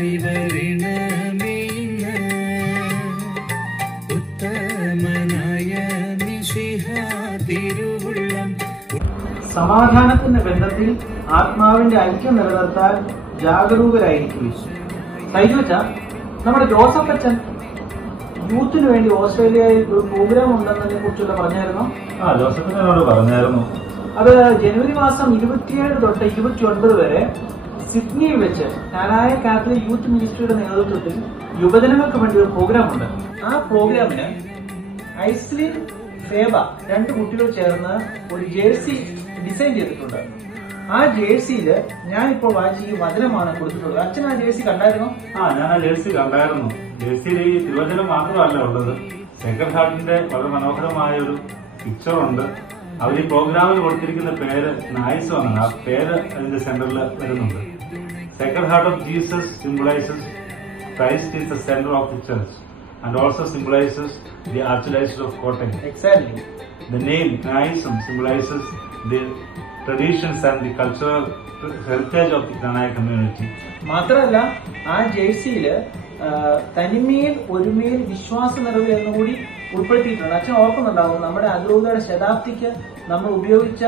തുണയായി വരണമേ ഉത്തമനായ മിശിഹാ തിരുവുള്ളം. സമാധാനത്തിന്റെ ബന്ധത്തിൽ ആത്മാവിന്റെ ഐക്യം നിലനിർത്താൻ ജാഗരൂകരായിരിക്കും. സൈജുവച്ച, നമ്മുടെ ജോസഫ് അച്ഛൻ യൂത്തിന് വേണ്ടി ഓസ്ട്രേലിയയിൽ ഒരു പ്രോഗ്രാം ഉണ്ടെന്നതിനെ കുറിച്ചുള്ള പറഞ്ഞായിരുന്നു. ജോസഫിനോട് പറഞ്ഞായിരുന്നു. അത് ജനുവരി മാസം 27 തൊട്ട് 29 വരെ സിഡ്നിയിൽ വെച്ച് നാനായ കാത്തലിക് യൂത്ത് മിനിസ്ട്രിയുടെ നേതൃത്വത്തിൽ യുവജനങ്ങൾക്ക് വേണ്ടി ഒരു പ്രോഗ്രാം ഉണ്ട്. ആ പ്രോഗ്രാമിന് ഐസ്ലിൻ സേവ 2 കുട്ടികൾ ചേർന്ന് ഒരു ജേഴ്സി ഡിസൈൻ ചെയ്തിട്ടുണ്ട്. ആ ജേഴ്സിയില് ഞാനിപ്പോൾ വായിച്ച ഈ വചനമാണ് കൊടുത്തിട്ടുള്ളത്. അച്ഛൻ ആ ജേഴ്സി കണ്ടായിരുന്നോ? ഞാൻ ആ ജേഴ്സി കണ്ടായിരുന്നു. ജേഴ്സിയിൽ ഈ തിരുവചനം മാത്രമല്ല ഉള്ളത്, സെക്രഡ് ഹാർട്ടിന്റെ വളരെ മനോഹരമായ ഒരു പിക്ചറുണ്ട്. അവർ ഈ പ്രോഗ്രാമിൽ കൊടുത്തിരിക്കുന്ന പേര് നൈസ് ആണ്. ആ പേര് അതിന്റെ സെന്ററിൽ വരുന്നുണ്ട്. Sacred heart of Jesus symbolizes Christ is the centre of the church and also symbolizes the Archdiocese of Kottayam. Exactly. The name Kanaism symbolizes the traditions and the cultural heritage of the Kanaya community. മാത്രമല്ല ആ ജേഴ്സിയില് തനിമയിൽ ഒരുമയിൽ വിശ്വാസ നിറവ് എന്നുകൂടി ഉൾപ്പെടുത്തിയിട്ടുണ്ട്. അച്ഛൻ ഓർക്കുന്നുണ്ടാവും, നമ്മുടെ അതിരൂപതയുടെ ശതാബ്ദിക്ക് നമ്മൾ ഉപയോഗിച്ച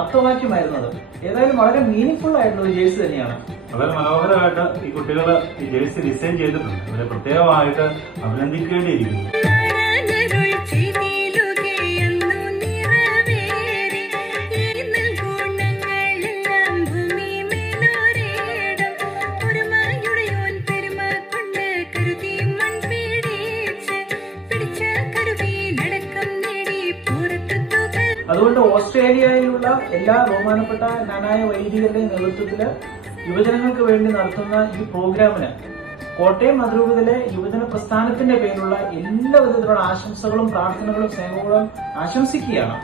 ആപ്തവാക്യമായിരുന്നു അത്. ഏതായാലും വളരെ മീനിങ് ആയിട്ടുള്ള ഒരു ജേഴ്സി തന്നെയാണ്. വളരെ മനോഹരമായിട്ട് ഈ കുട്ടികൾ ഈ ജേഴ്സി ഡിസൈൻ ചെയ്തിട്ടുണ്ട്. അവരെ പ്രത്യേകമായിട്ട് അഭിനന്ദിക്കേണ്ടിയിരിക്കുന്നു. അതുകൊണ്ട് ഓസ്ട്രേലിയയിലുള്ള എല്ലാ ബഹുമാനപ്പെട്ട നാനായ വൈദികരുടെയും നേതൃത്വത്തില് യുവജനങ്ങൾക്ക് വേണ്ടി നടത്തുന്ന ഈ പ്രോഗ്രാമിന് കോട്ടയം അതിരൂപതയിലെ യുവജന പ്രസ്ഥാനത്തിന്റെ പേരിലുള്ള എല്ലാ വിധത്തിലുള്ള ആശംസകളും പ്രാർത്ഥനകളും സ്നേഹങ്ങളും ആശംസിക്കുകയാണ്.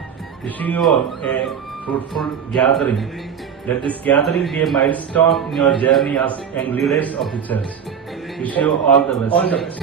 Wishing you all a fruitful gathering. Let this gathering be a milestone in your journey as young leaders of the church. Wish you all the best. All the best.